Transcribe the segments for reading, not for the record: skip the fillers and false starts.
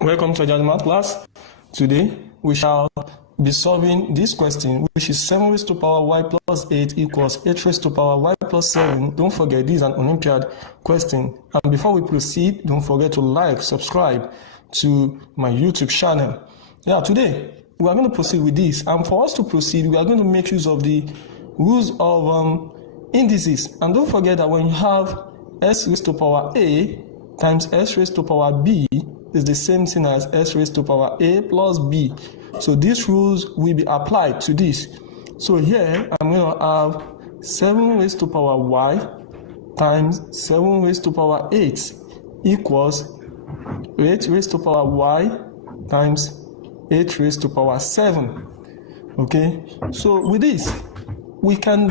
Welcome to Algebra class. Today we shall be solving this question, which is 7 raised to power y plus 8 equals 8 raised to power y plus 7. Don't forget, this is an Olympiad question. And before we proceed, don't forget to like, subscribe to my YouTube channel. Today we are going to proceed with this. And for us to proceed, we are going to make use of the rules of indices. And don't forget that when you have s raised to power a times s raised to power b is the same thing as s raised to power a plus b. So these rules will be applied to this. So here I'm going to have 7 raised to power y times 7 raised to power 8 equals 8 raised to power y times 8 raised to power 7. Okay, so with this we can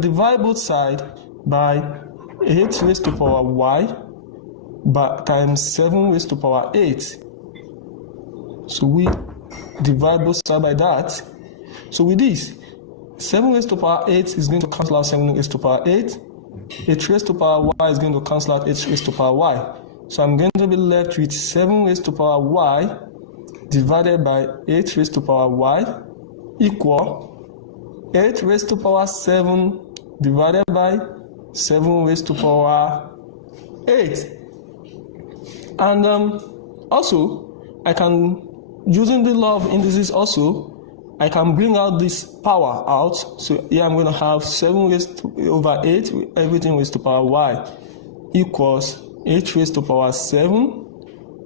divide both sides by 8 raised to power y times 7 raised to power 8. So we divide both sides by that. So with this, 7 raised to power 8 is going to cancel out 7 raised to power 8. 8 raised to power y is going to cancel out 8 raised to power y. So I'm going to be left with 7 raised to power y divided by 8 raised to power y equal 8 raised to power 7 divided by 7 raised to power 8. And also, I can, using the law of indices also, I can bring out this power out. So here I'm going to have 7 raised over 8, everything raised to power y, equals 8 raised to power 7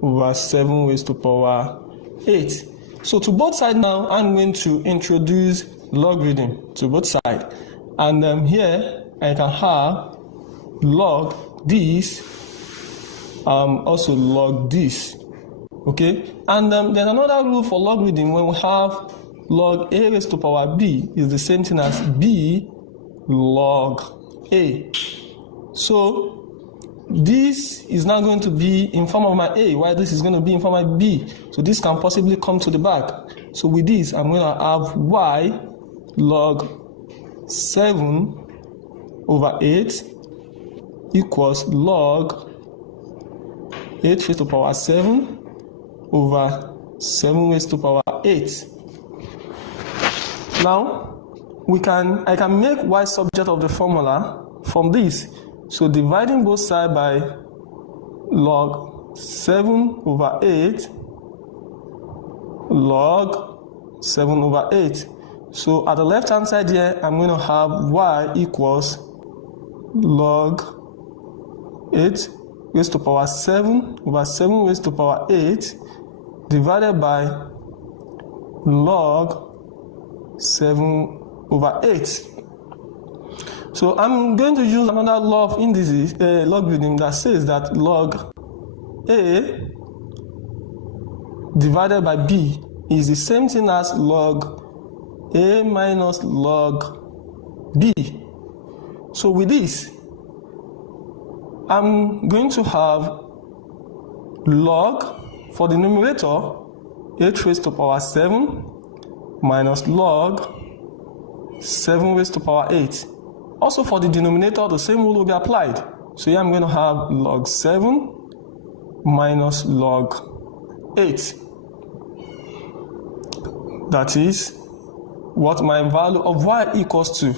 over 7 raised to power 8. So to both sides now, I'm going to introduce logarithm to both sides. And here I can have log this, also log this. Okay, and there's another rule for logarithm. When we have log a raised to power b is the same thing as b log a. So this is now going to be in form of my a, while this is going to be in form of my b. So this can possibly come to the back. So with this, I'm going to have y log 7 over 8 equals log 8 raised to power 7 over 7 raised to power 8. Now, I can make y subject of the formula from this. So dividing both sides by log 7 over 8, log 7 over 8. So at the left hand side here, I'm going to have y equals log 8 raised to power 7 over 7 raised to power 8 divided by log 7 over 8. So I'm going to use another law of indices, logarithm, that says that log a divided by b is the same thing as log a minus log b. So with this, I'm going to have log for the numerator 8 raised to power 7 minus log 7 raised to power 8. Also for the denominator, the same rule will be applied. So here I'm going to have log 7 minus log 8. That is what my value of y equals to.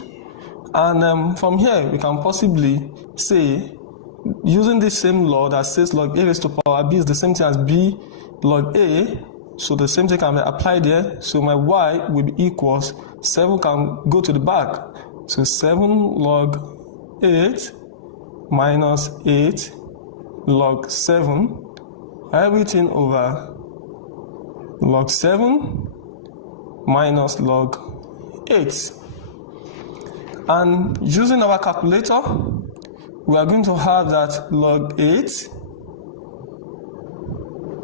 And from here, we can possibly say, using the same law that says log a raised to power b is the same thing as b log a, so the same thing can be applied there. So my y will be equals 7 can go to the back. So 7 log 8 minus 8 log 7, everything over log 7 minus log 8. And using our calculator, we are going to have that log 8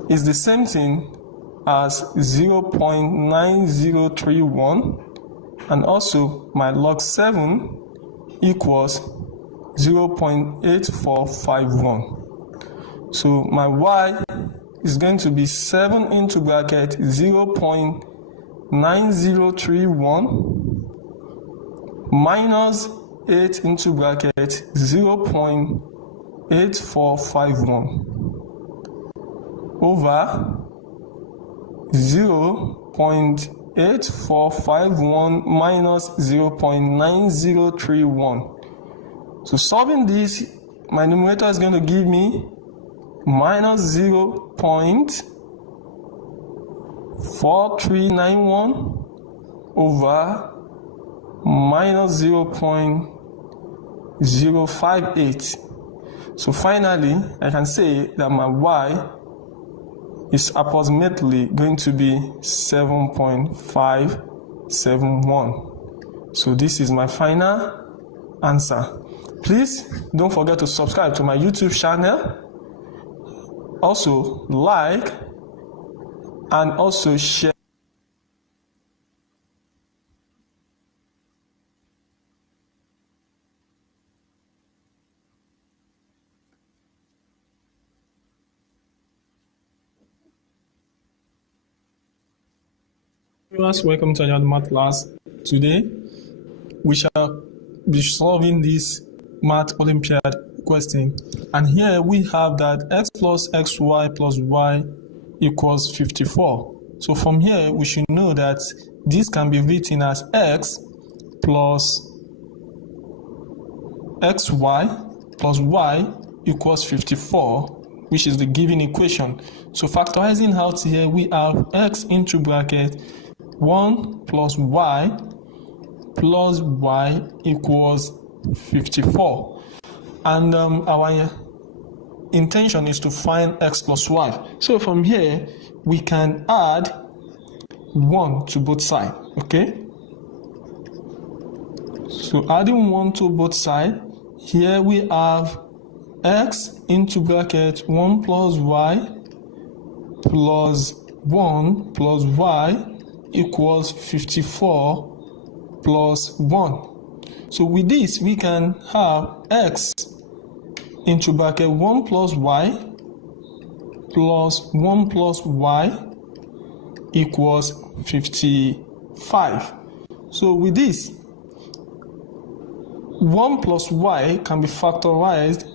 is the same thing as 0.9031, and also my log 7 equals 0.8451. So my y is going to be 7 into bracket 0.9031 minus 8 into bracket 0.8451. over 0.8451 minus 0.9031. So solving this, my numerator is going to give me minus 0.4391 over minus 0.058. So finally, I can say that my y is approximately going to be 7.571. So this is my final answer. Please don't forget to subscribe to my YouTube channel. Also like and also share. Welcome to another math class. Today we shall be solving this math Olympiad question, and here we have that x plus xy plus y equals 54. So from here we should know that this can be written as x plus xy plus y equals 54, which is the given equation. So factorizing out here, we have x into bracket 1 plus y equals 54, and our intention is to find x plus y. So from here we can add 1 to both sides. Okay, so adding 1 to both sides, here we have x into bracket 1 plus y plus 1 plus y equals 54 plus 1. So with this we can have x into bracket 1 plus y plus 1 plus y equals 55. So with this, 1 plus y can be factorized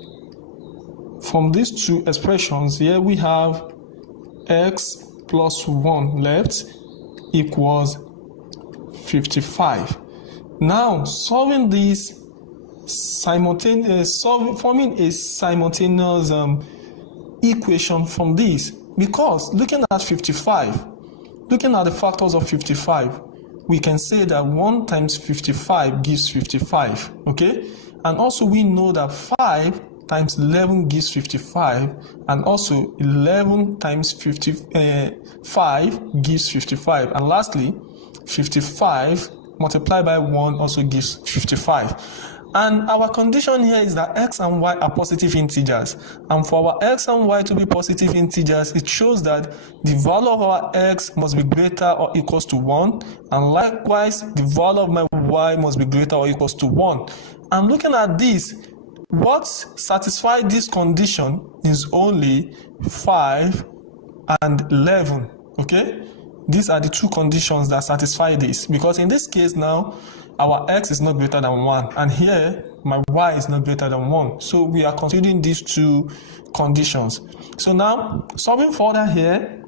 from these two expressions. Here we have x plus 1 left equals 55. Now solving this forming a simultaneous equation from this, because looking at the factors of 55, we can say that 1 times 55 gives 55. Okay, and also we know that 5 times 11 gives 55, and also 11 times 5 gives 55, and lastly 55 multiplied by 1 also gives 55. And our condition here is that x and y are positive integers, and for our x and y to be positive integers, it shows that the value of our x must be greater or equals to 1, and likewise the value of my y must be greater or equals to 1. And looking at this, what satisfies this condition is only 5 and 11. Okay, these are the two conditions that satisfy this, because in this case now our x is not greater than 1, and here my y is not greater than 1. So we are considering these two conditions. So now solving further here,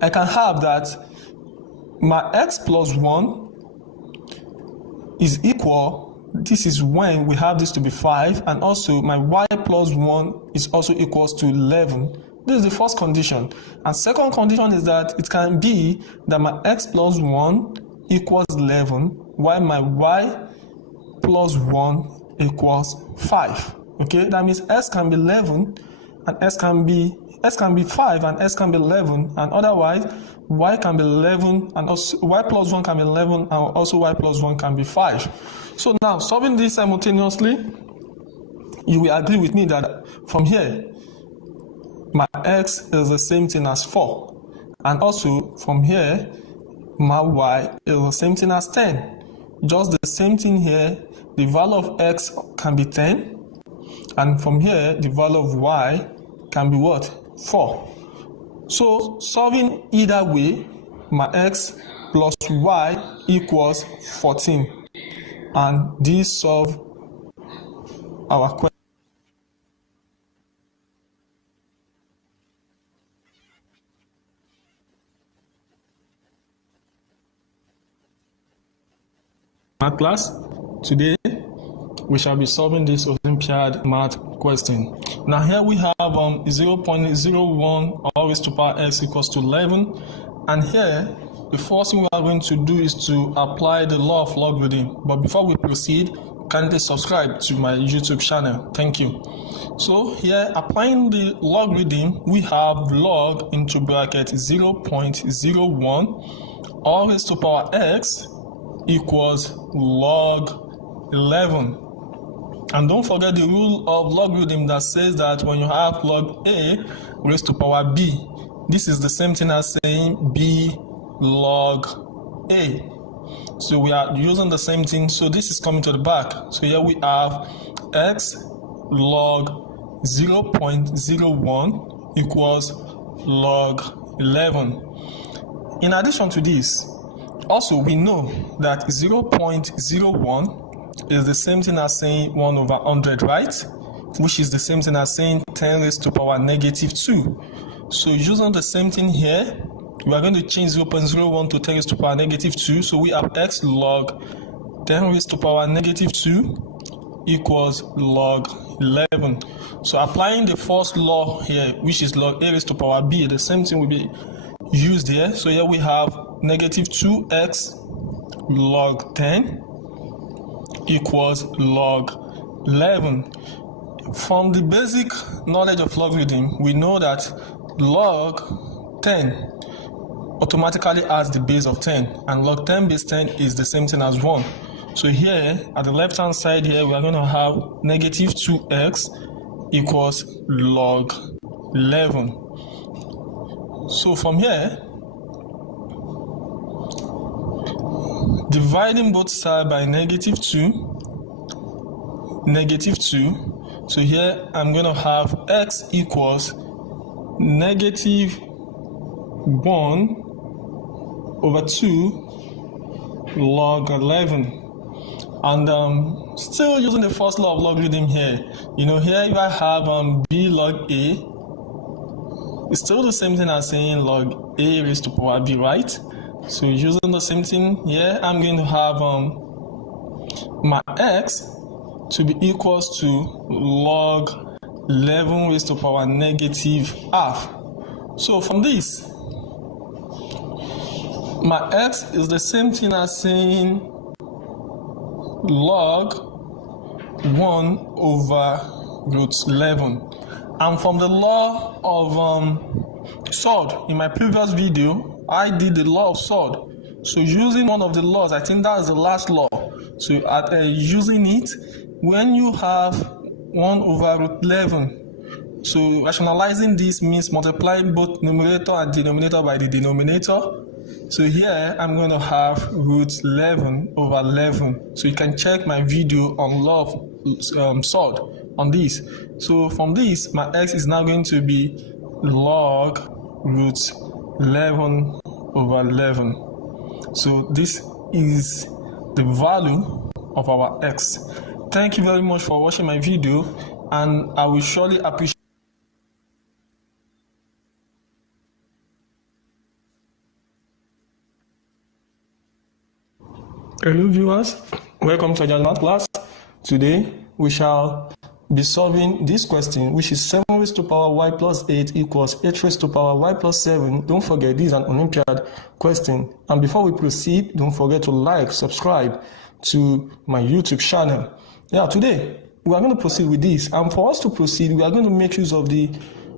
I can have that my x plus 1 is equal, this is when we have this to be 5, and also my y plus 1 is also equals to 11. This is the first condition. And second condition is that it can be that my x plus 1 equals 11, while my y plus 1 equals 5. Okay, that means s can be 11 and s can be 5 and s can be 11, and otherwise y can be 11 and also y plus 1 can be 11 and also y plus 1 can be 5. So now solving this simultaneously, you will agree with me that from here my x is the same thing as 4, and also from here my y is the same thing as 10. Just the same thing here, the value of x can be 10, and from here the value of y can be what? 4. So solving either way, my x plus y equals 14, and this solve our question. Math class. Today we shall be solving this Olympiad math question. Now here we have 0.01 all raised to power x equals to 11, and here the first thing we are going to do is to apply the law of logarithm. But before we proceed, kindly subscribe to my YouTube channel. Thank you. So here, applying the logarithm, we have log into bracket 0.01 all raised to power x equals log 11. And don't forget the rule of logarithm that says that when you have log a raised to power b, this is the same thing as saying b log a. So we are using the same thing. So this is coming to the back. So here we have x log 0.01 equals log 11. In addition to this, also we know that 0.01 is the same thing as saying 1 over 100, right? Which is the same thing as saying 10 raised to power negative 2. So using the same thing here, we are going to change 0.01 to 10 raised to power negative 2. So we have x log 10 raised to power negative 2 equals log 11. So applying the first law here, which is log a raised to power b, the same thing will be used here. So here we have negative 2x log 10 equals log 11. From the basic knowledge of logarithm, we know that log 10 automatically adds the base of 10, and log 10 base 10 is the same thing as 1. So here at the left hand side here, we are going to have negative 2x equals log 11. So from here, dividing both sides by negative 2, so here I'm going to have x equals negative 1 over 2 log 11. And still using the first law of logarithm here, here if I have b log a, it's still the same thing as saying log a raised to power b, right? So using the same thing here, I'm going to have my x to be equals to log 11 raised to power negative half. So from this, my x is the same thing as saying log 1 over root 11. And from the law of surd, in my previous video, I did the law of surd. So using one of the laws, I think that is the last law. So using it, when you have 1 over root 11, so rationalizing this means multiplying both numerator and denominator by the denominator. So here I'm going to have root 11 over 11. So you can check my video on law of surd on this. So from this, my x is now going to be log root 11 over 11. So this is the value of our x. Thank you very much for watching my video, and I will surely appreciate. Hello viewers, welcome to Algebra math class. Today we shall be solving this question, which is 7 raised to power y plus 8 equals 8 raised to power y plus 7. Don't forget, this is an Olympiad question. And before we proceed, don't forget to like, subscribe to my YouTube channel. Yeah, today we are going to proceed with this. And for us to proceed, we are going to make use of the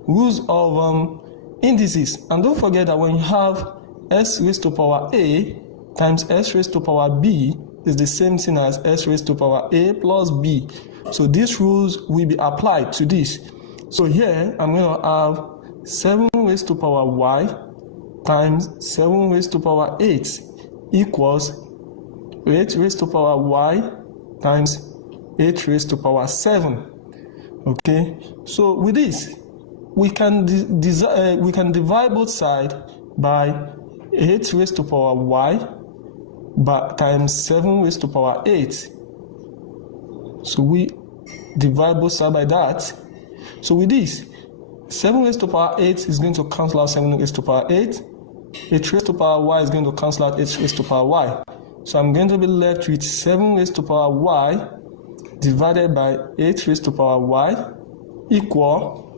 rules of indices. And don't forget that when you have s raised to power a times s raised to power b is the same thing as s raised to power a plus b. So these rules will be applied to this. So here I'm going to have 7 raised to power y times 7 raised to power 8 equals 8 raised to power y times 8 raised to power 7. Okay, so with this, we can divide both sides by 8 raised to power y times 7 raised to power 8. So we divide both sides by that. So with this, 7 raised to power 8 is going to cancel out 7 raised to power 8. 8 raised to power y is going to cancel out 8 raised to power y. So I'm going to be left with 7 raised to power y divided by 8 raised to power y equal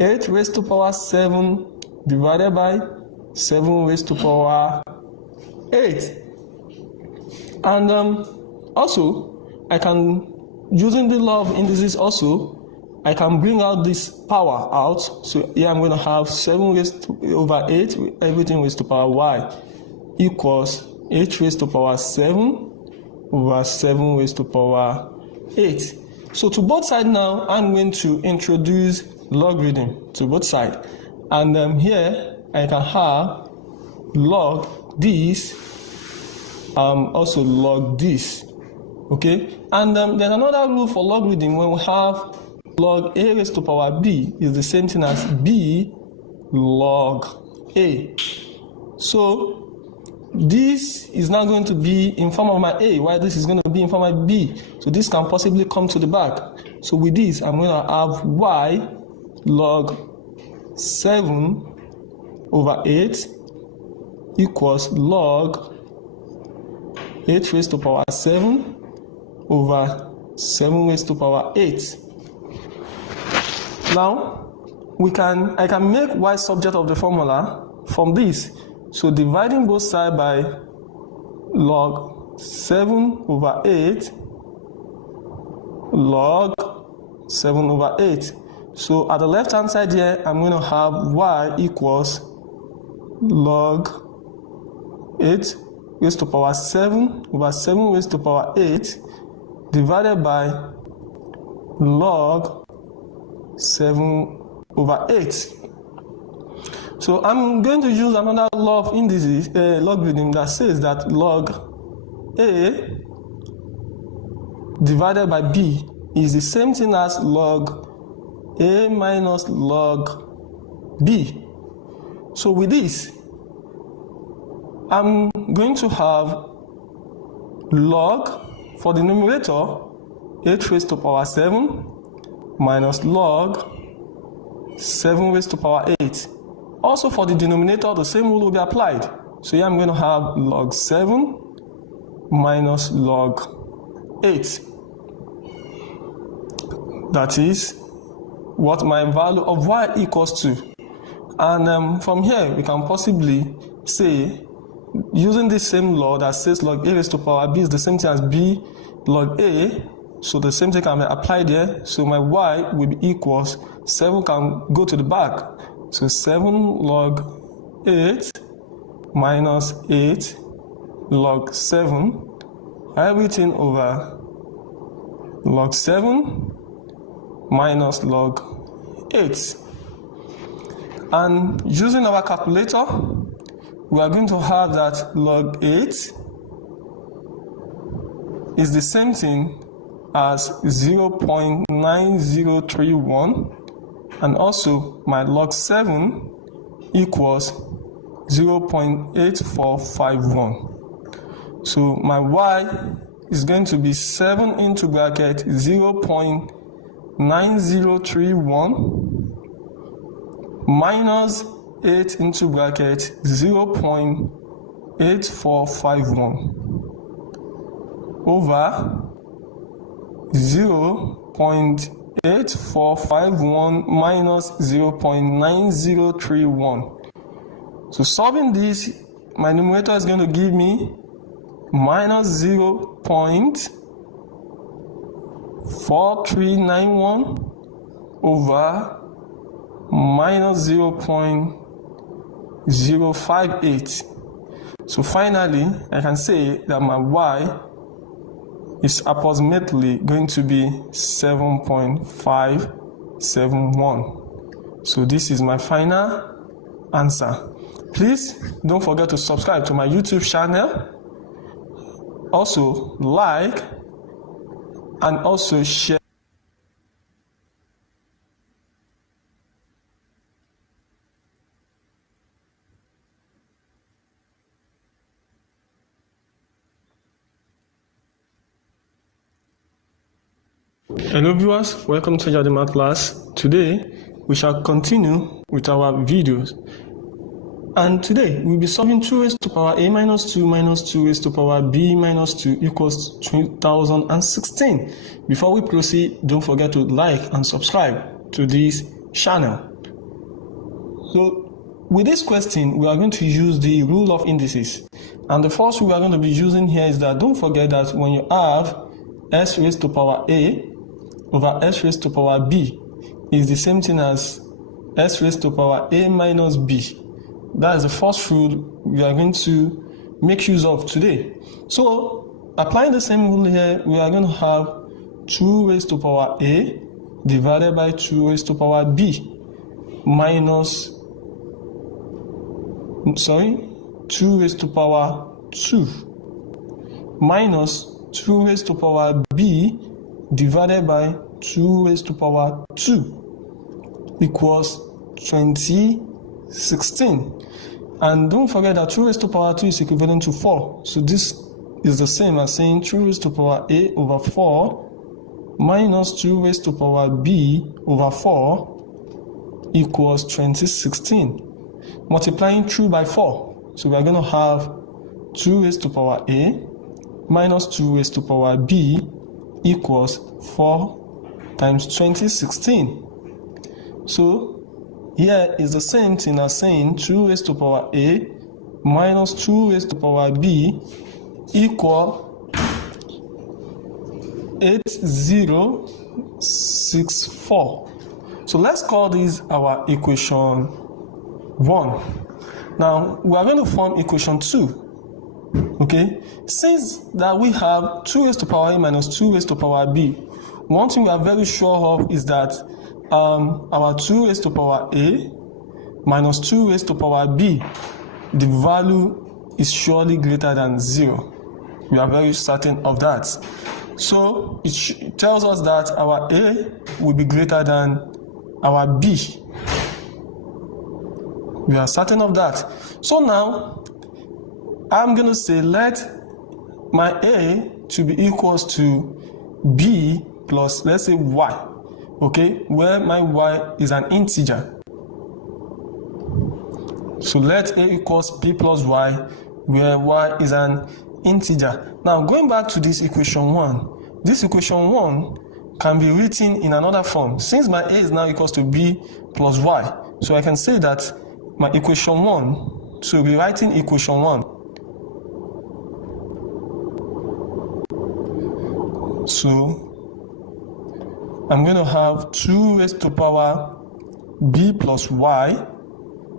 8 raised to power 7 divided by 7 raised to power 8. And also, I can, using the law of indices also, I can bring out this power out. So here I'm going to have 7 raised to over 8, everything raised to power y equals 8 raised to power 7 over 7 raised to power 8. So to both sides now, I'm going to introduce logarithm to both sides. And here I can have log this, also log this. Okay? And there's another rule for logarithm when we have log a raised to power b is the same thing as b log a. So this is now going to be in form of my a, while this is going to be in form of b. So this can possibly come to the back. So with this, I'm going to have y log 7 over 8 equals log 8 raised to power 7 over 7 raised to power 8. Now, I can make y subject of the formula from this. So dividing both sides by log 7 over 8, log 7 over 8. So at the left hand side here, I'm going to have y equals log 8 raised to power 7 over 7 raised to power 8 divided by log 7 over 8. So I'm going to use another law of indices, logarithm, that says that log a divided by b is the same thing as log a minus log b. So with this, I'm going to have log for the numerator 8 raised to power 7 minus log 7 raised to power 8. Also for the denominator, the same rule will be applied. So here I'm going to have log 7 minus log 8. That is what my value of y equals to. And from here, we can possibly say, using this same law that says log a raised to power b is the same thing as b log a, so the same thing can be applied here. So my y will be equals 7 can go to the back. So 7 log 8 minus 8 log 7, everything over log 7 minus log 8. And using our calculator, we are going to have that log 8 is the same thing as 0.9031, and also my log 7 equals 0.8451. So my y is going to be 7 into bracket 0.9031 minus 8 into bracket 0.8451 over 0.8451 minus 0.9031. So solving this, my numerator is going to give me minus 0.4391 over minus 0.058. So finally, I can say that my y is approximately going to be 7.571. So this is my final answer. Please don't forget to subscribe to my YouTube channel. Also like and also share. Hello viewers, welcome to Algebra class. Today we shall continue with our videos. And today, we'll be solving 2 raised to power a minus 2 minus 2 raised to power b minus 2 equals 2016. Before we proceed, don't forget to like and subscribe to this channel. So, with this question, we are going to use the rule of indices. And the first rule we are going to be using here is that don't forget that when you have s raised to power a over s raised to power b is the same thing as s raised to power a minus b. That is the first rule we are going to make use of today. So, applying the same rule here, we are going to have 2 raised to power a divided by 2 raised to power b minus, 2 raised to power 2 minus 2 raised to power b divided by 2 raised to power 2 equals 2016. And don't forget that 2 raised to power 2 is equivalent to 4. So this is the same as saying 2 raised to power a over 4 minus 2 raised to power b over 4 equals 2016. Multiplying 2 by 4. So we are going to have 2 raised to power a minus 2 raised to power b equals 4 times 2016. So here is the same thing as saying 2 raised to power a minus 2 raised to power b equal 8064. So let's call this our equation 1. Now we are going to form equation 2. Okay, since that we have 2 raised to power a minus 2 raised to power b, one thing we are very sure of is that our 2 raised to power a minus 2 raised to power b, the value is surely greater than 0. We are very certain of that. So it tells us that our a will be greater than our b. We are certain of that. So now I'm going to say let my a to be equals to b plus, let's say, y. Okay, where my y is an integer. So let a equals b plus y, where y is an integer. Now going back to this equation 1, this equation 1 can be written in another form. Since my a is now equals to b plus y, so I can say that my equation 1, so rewriting equation 1. So I'm going to have 2 raised to power b plus y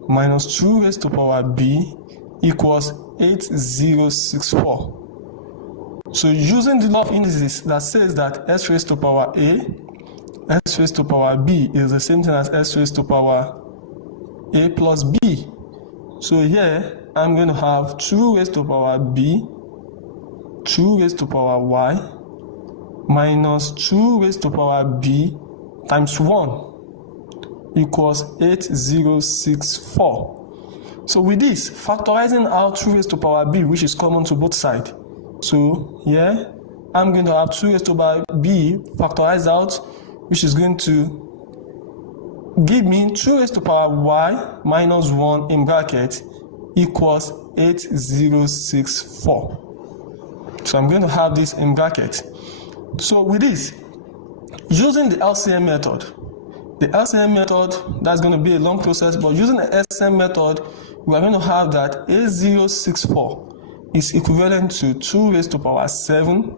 minus 2 raised to power b equals 8064. So using the law of indices that says that s raised to power a, s raised to power b is the same thing as s raised to power a plus b. So here I'm going to have 2 raised to power b, 2 raised to power y minus 2 raised to power b times 1 equals 8064. So with this, factorizing out 2 raised to power b, which is common to both sides. So here, I'm going to have 2 raised to power b factorized out, which is going to give me 2 raised to power y minus 1 in bracket equals 8064. So I'm going to have this in bracket. So with this, using the LCM method, that's going to be a long process, but using the LCM method, we are going to have that A064 is equivalent to 2 raised to power 7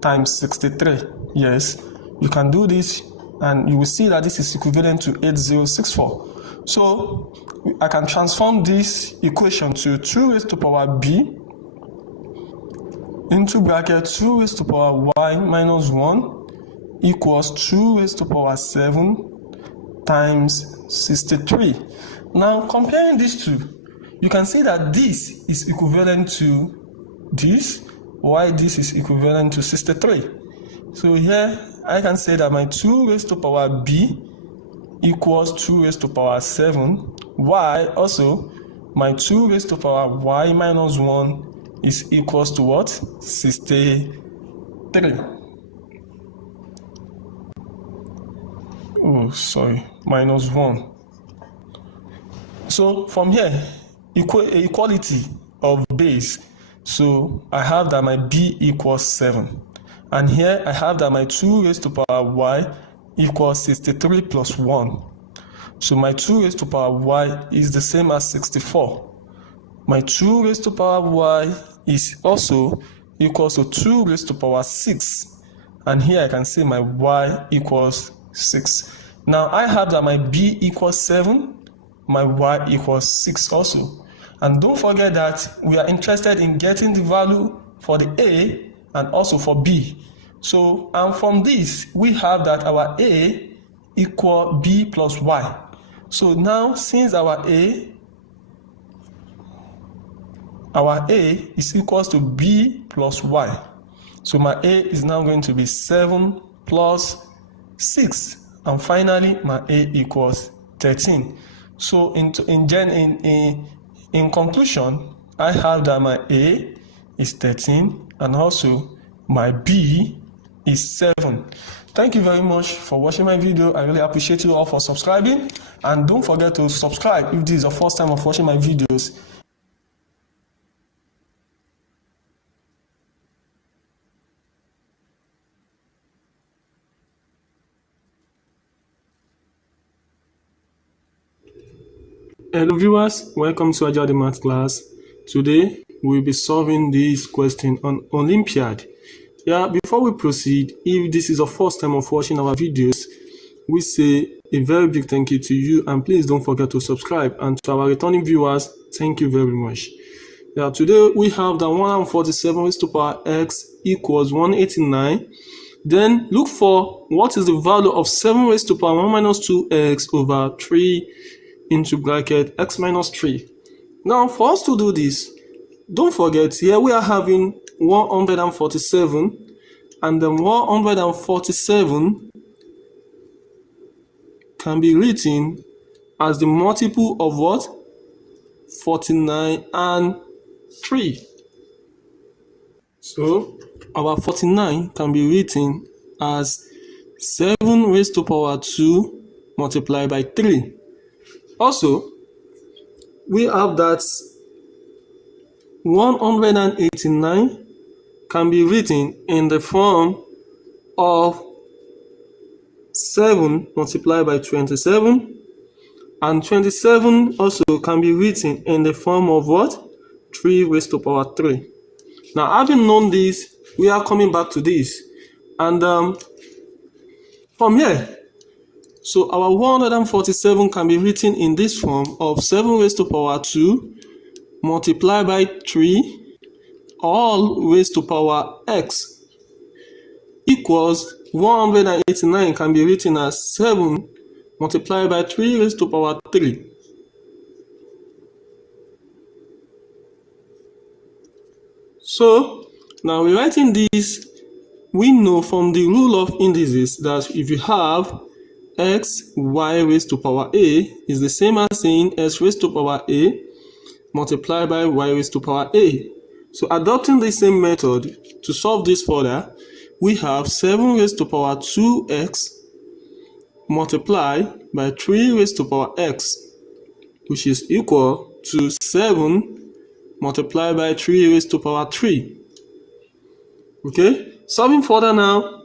times 63. Yes, you can do this and you will see that this is equivalent to 8064. So I can transform this equation to 2 raised to power b into bracket 2 raised to power y minus 1 equals 2 raised to power 7 times 63. Now comparing these two, you can see that this is equivalent to this, while this is equivalent to 63. So here I can say that my 2 raised to power b equals 2 raised to power 7, while also my 2 raised to power y minus 1 is equals to what? 63. Minus 1. So from here, equality of base. So I have that my b equals 7. And here I have that my 2 raised to power y equals 63 plus 1. So my 2 raised to power y is the same as 64. My 2 raised to power y is also equals to 2 raised to power 6. And here I can say my y equals 6. Now I have that my b equals 7, my y equals 6 also. And don't forget that we are interested in getting the value for the a and also for b. So, and from this, we have that our a equal b plus y. So now, since our a is equals to b plus y, so my a is now going to be 7 plus 6, and finally my a equals 13. So in conclusion, I have that my a is 13 and also my b is 7. Thank you very much for watching my video. I really appreciate you all for subscribing, and don't forget to subscribe if this is the first time of watching my videos. Hello viewers, welcome to Algebra math class. Today we'll be solving this question on Olympiad. Before we proceed, if this is the first time of watching our videos, we say a very big thank you to you, and please don't forget to subscribe. And to our returning viewers, thank you very much. Today we have the 147 raised to power x equals 189. Then look for what is the value of 7 raised to power 1 minus 2x over 3 into bracket x minus 3. Now for us to do this, don't forget here we are having 147, and then 147 can be written as the multiple of what? 49 and 3. So our 49 can be written as 7 raised to power 2 multiplied by 3. Also, we have that 189 can be written in the form of 7 multiplied by 27, and 27 also can be written in the form of what? 3 raised to power 3. Now, having known this, we are coming back to this, and from here, so our 147 can be written in this form of 7 raised to power 2 multiplied by 3 all raised to power x equals 189 can be written as 7 multiplied by 3 raised to power 3. So now rewriting this, we know from the rule of indices that if you have x y raised to power a is the same as saying x raised to power a multiplied by y raised to power a. So adopting the same method to solve this further, we have 7 raised to power 2x multiplied by 3 raised to power x, which is equal to 7 multiplied by 3 raised to power 3. Okay, solving further now.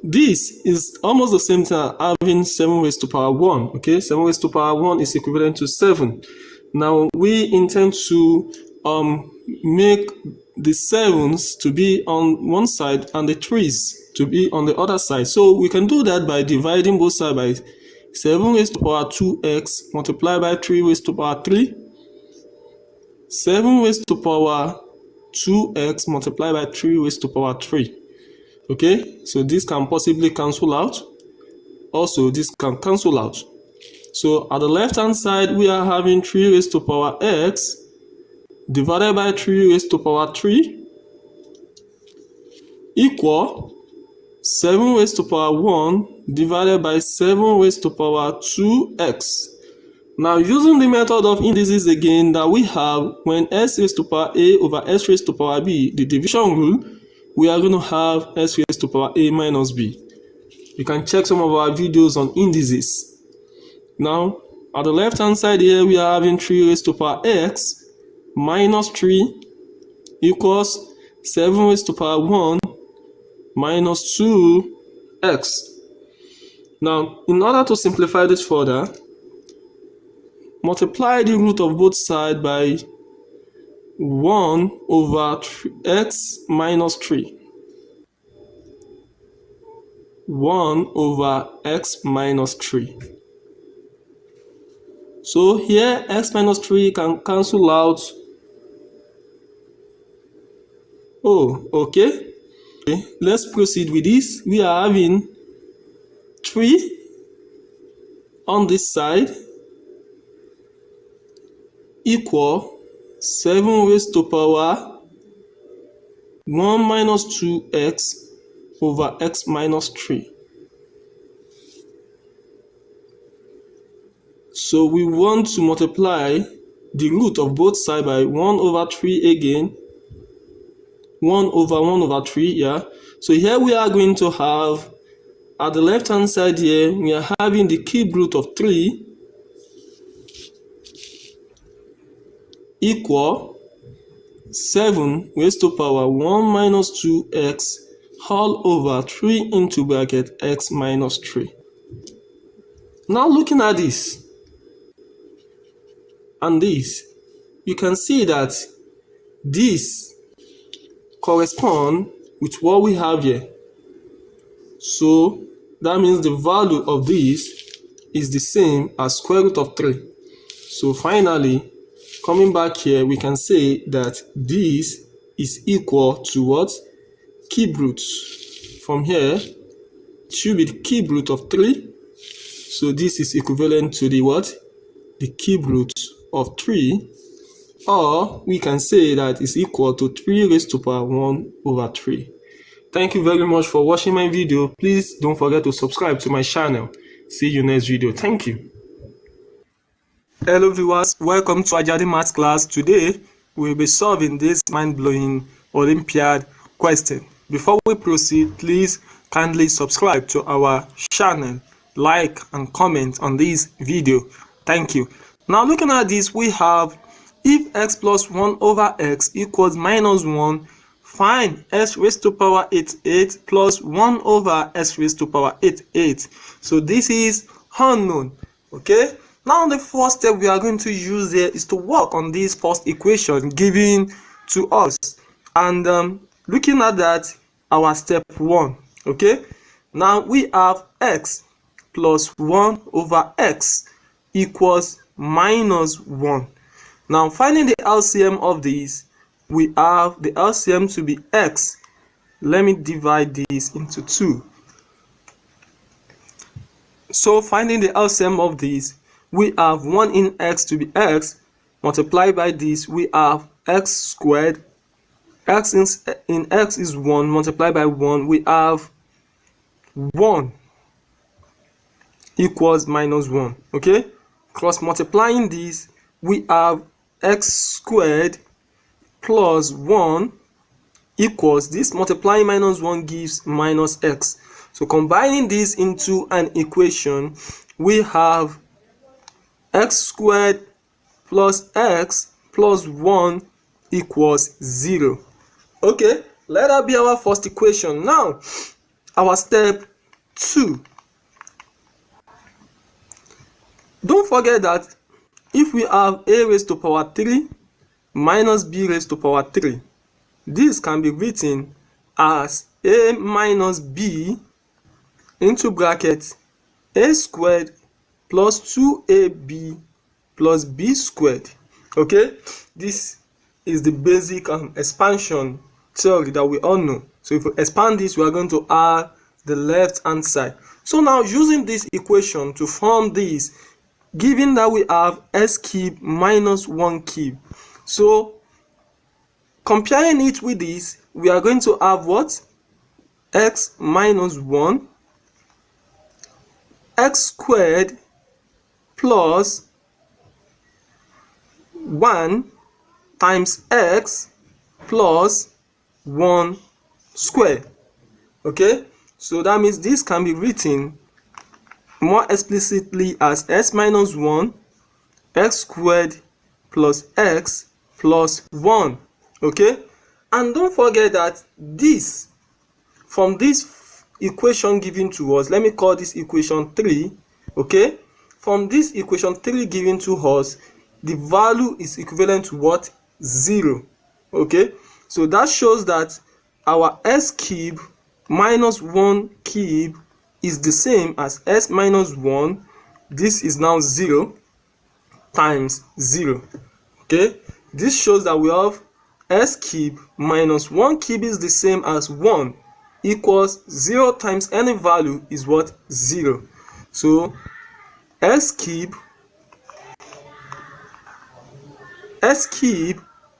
This is almost the same thing as having 7 raised to power 1. Okay, 7 raised to power 1 is equivalent to 7. Now we intend to make the 7s to be on one side and the 3s to be on the other side. So we can do that by dividing both sides by 7 raised to power 2x multiplied by 3 raised to power 3. 7 raised to power 2x multiplied by 3 raised to power 3. Okay, so this can possibly cancel out. Also, this can cancel out. So at the left hand side, we are having 3 raised to power x divided by 3 raised to power 3 equal 7 raised to power 1 divided by 7 raised to power 2x. Now using the method of indices again that we have when s raised to power a over s raised to power b, the division rule, we are going to have s raised to power a minus b. You can check some of our videos on indices. Now, At the left hand side here, we are having 3 raised to power x minus 3 equals 7 raised to power 1 minus 2x. Now, in order to simplify this further, multiply the root of both sides by 1 over x minus 3. 1 over x minus 3. So here x minus 3 can cancel out. Oh, okay. Let's proceed with this. We are having 3 on this side equal 7 raised to power 1 minus 2x over x minus 3. So we want to multiply the root of both sides by 1 over 3 again. 1 over 3, yeah. So here we are going to have, at the left hand side here, we are having the cube root of 3 equal 7 raised to power 1 minus 2x all over 3 into bracket x minus 3. Now looking at this and this, you can see that this correspond with what we have here. So that means the value of this is the same as square root of 3. So finally, coming back here, we can say that this is equal to what? Cube root. From here, it should be the cube root of 3. So this is equivalent to the what? The cube root of 3. Or we can say that it's equal to 3 raised to power 1 over 3. Thank you very much for watching my video. Please don't forget to subscribe to my channel. See you next video. Thank you. Hello viewers, welcome to Algebra math class. Today we'll be solving this mind-blowing Olympiad question. Before we proceed, please kindly subscribe to our channel, like and comment on this video. Thank you. Now looking at this, we have if x plus 1 over x equals minus 1, find s raised to power 8 plus 1 over s raised to power 8. So this is unknown. Okay. Now the first step we are going to use here is to work on this first equation given to us, and looking at that, our step 1. Okay. Now we have x plus 1 over x equals minus 1. Now finding the LCM of these, we have the LCM to be x. Let me divide this into 2. So finding the LCM of these, we have 1 in x to be x, multiplied by this, we have x squared. X in x is 1, multiplied by 1, we have 1 equals minus 1. Okay, cross multiplying this, we have x squared plus 1 equals, this multiplying minus 1 gives minus x. So combining this into an equation, we have x squared plus x plus 1 equals 0. Okay, let that be our first equation. Now our step 2. Don't forget that if we have a raised to power 3 minus b raised to power 3, this can be written as a minus b into bracket a squared plus 2ab plus b squared. Okay, this is the basic expansion theory that we all know. So if we expand this, we are going to add the left hand side. So now using this equation to form this, given that we have s cube minus 1 cube, so comparing it with this, we are going to have what? X minus 1 x squared plus 1 times x plus 1 squared. Okay, so that means this can be written more explicitly as s minus 1 x squared plus x plus 1. Okay, and don't forget that this, from this equation given to us, let me call this equation 3. Okay, from this equation 3 given to us, the value is equivalent to what? 0. Okay, so that shows that our s cube minus 1 cube is the same as s minus 1. This is now 0 times 0. Okay, this shows that we have s cube minus 1 cube is the same as 1 equals 0 times any value is what? 0. So s cube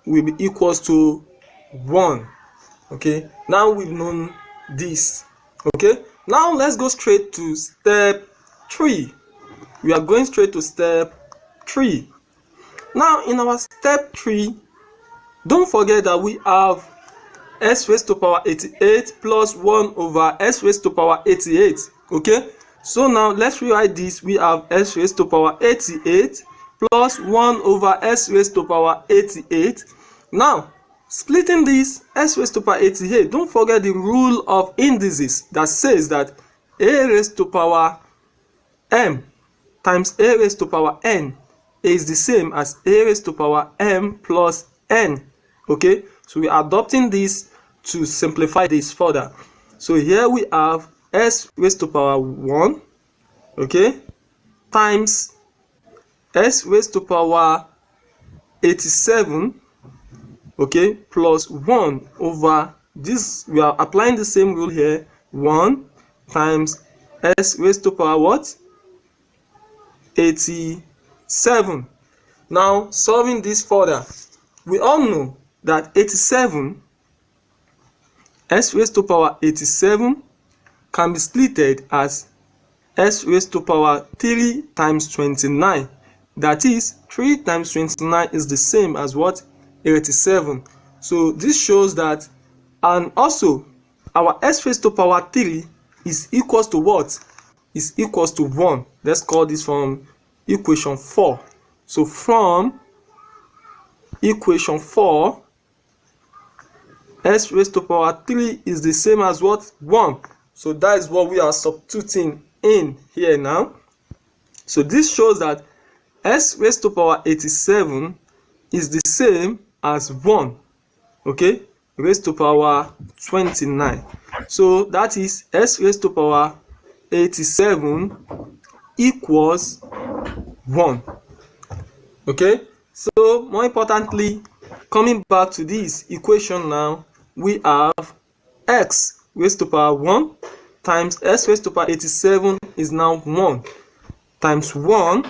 will be equals to 1. Okay, now we've known this. Okay, now let's go straight to step 3. We are going straight to step 3. Now in our step 3, don't forget that we have s raised to power 88 plus 1 over s raised to power 88. Okay, so now let's rewrite this. We have s raised to power 88 plus 1 over s raised to power 88. Now splitting this s raised to power 88, don't forget the rule of indices that says that a raised to power m times a raised to power n is the same as a raised to power m plus n. Okay, so we are adopting this to simplify this further. So here we have s raised to power 1, okay, times s raised to power 87, okay, plus 1 over this. We are applying the same rule here. 1 times s raised to power what? 87. Now solving this further, we all know that 87, s raised to power 87 can be splitted as s raised to power 3 times 29. That is, 3 times 29 is the same as what? 87. So this shows that, and also our s raised to power 3 is equals to what? Is equals to 1. Let's call this from equation 4. So from equation 4, s raised to power 3 is the same as what? 1. So that is what we are substituting in here now. So this shows that s raised to power 87 is the same as 1, okay, raised to power 29. So that is s raised to power 87 equals 1. Okay, so more importantly, coming back to this equation now, we have x raised to power 1 times s raised to power 87 is now 1 times 1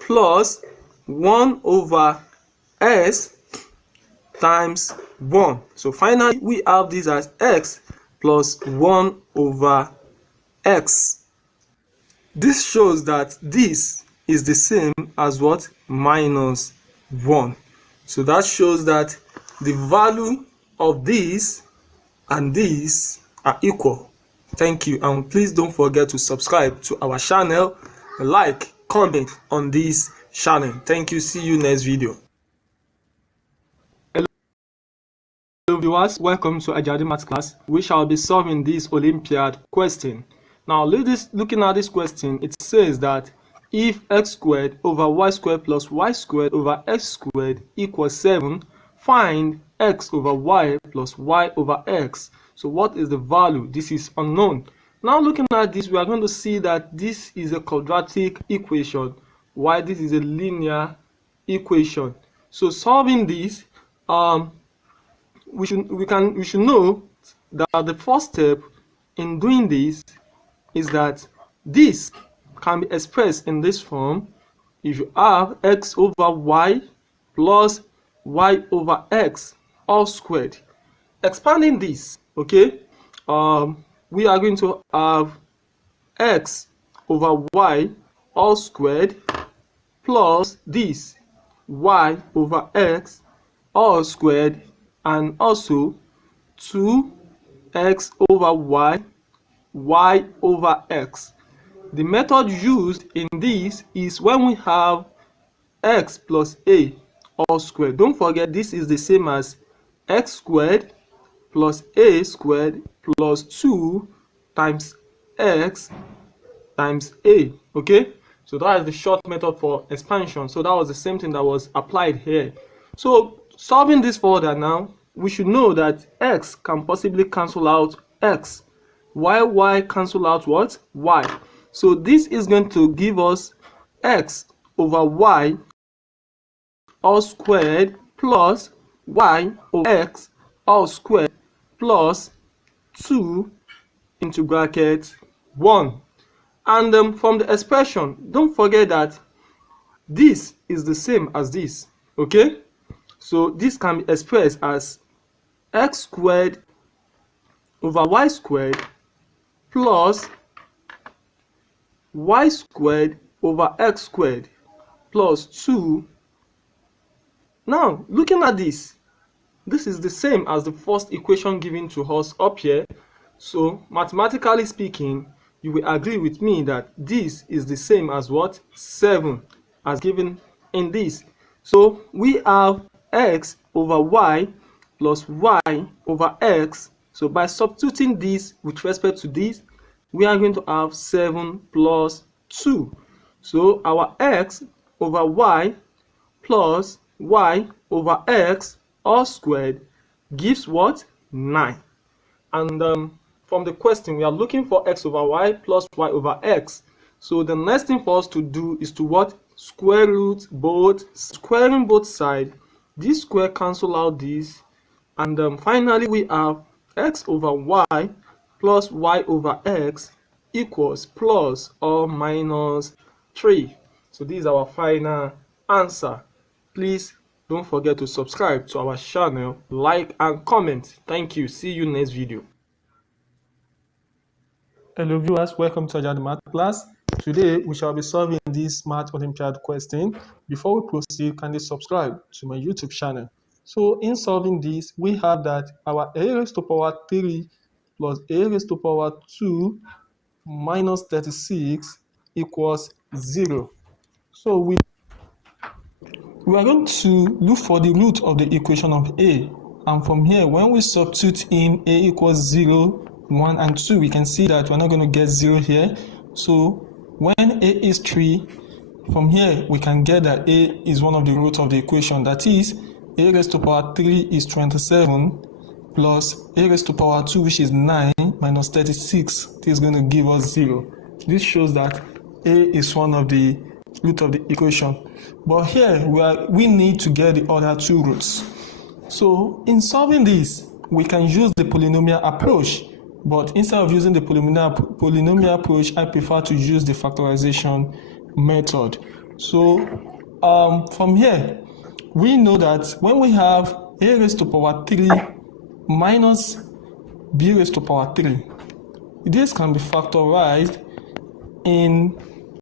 plus 1 over s times 1. So finally we have this as x plus 1 over x. This shows that this is the same as what? Minus 1. So that shows that the value of this and this are equal. Thank you, and please don't forget to subscribe to our channel, like, comment on this channel. Thank you. See you next video. Hello viewers, welcome to Algebra math class. We shall be solving this Olympiad question. Now looking at this question, it says that if x squared over y squared plus y squared over x squared equals 7, find x over y plus y over x. So what is the value? This is unknown. Now looking at this, we are going to see that this is a quadratic equation, while this is a linear equation. So solving this, we should know that the first step in doing this is that this can be expressed in this form. If you have x over y plus y over x all squared, expanding this, okay, we are going to have x over y all squared plus this y over x all squared, and also 2x over y, y over x. The method used in this is when we have x plus a all squared. Don't forget this is the same as x squared plus a squared plus 2 times x times a. Okay, so that is the short method for expansion. So that was the same thing that was applied here. So solving this further now, we should know that x can possibly cancel out x, while y cancel out what? Y. So this is going to give us x over y all squared plus y over x all squared plus 2 into bracket 1. And from the expression, don't forget that this is the same as this. Okay, so this can be expressed as x squared over y squared plus y squared over x squared plus 2. Now looking at this is the same as the first equation given to us up here. So mathematically speaking, you will agree with me that this is the same as what? 7 as given in this. So we have x over y plus y over x. So by substituting this with respect to this, we are going to have 7 plus 2. So our x over y plus y over x all squared gives what? 9. And from the question, we are looking for x over y plus y over x. So the next thing for us to do is to what? Square root both. Squaring both sides, this square cancel out this, and finally we have x over y plus y over x equals plus or minus 3. So this is our final answer. Please don't forget to subscribe to our channel, like and comment. Thank you. See you next video. Hello viewers, welcome to Algebra math class. Today we shall be solving this math Olympiad question. Before we proceed, kindly subscribe to my YouTube channel. So in solving this, we have that our a raised to power 3 plus a raised to power 2 minus 36 equals 0. So we are going to look for the root of the equation of a, and from here when we substitute in a equals 0, 1 and 2, we can see that we're not going to get 0 here. So when a is 3, from here we can get that a is one of the roots of the equation. That is, a raised to power 3 is 27 plus a raised to power 2, which is 9, minus 36. This is going to give us 0. This shows that a is one of the root of the equation. But here we need to get the other two roots. So in solving this, we can use the polynomial approach. But instead of using the polynomial approach, I prefer to use the factorization method. So from here, we know that when we have a raised to power 3 minus b raised to power 3, this can be factorized in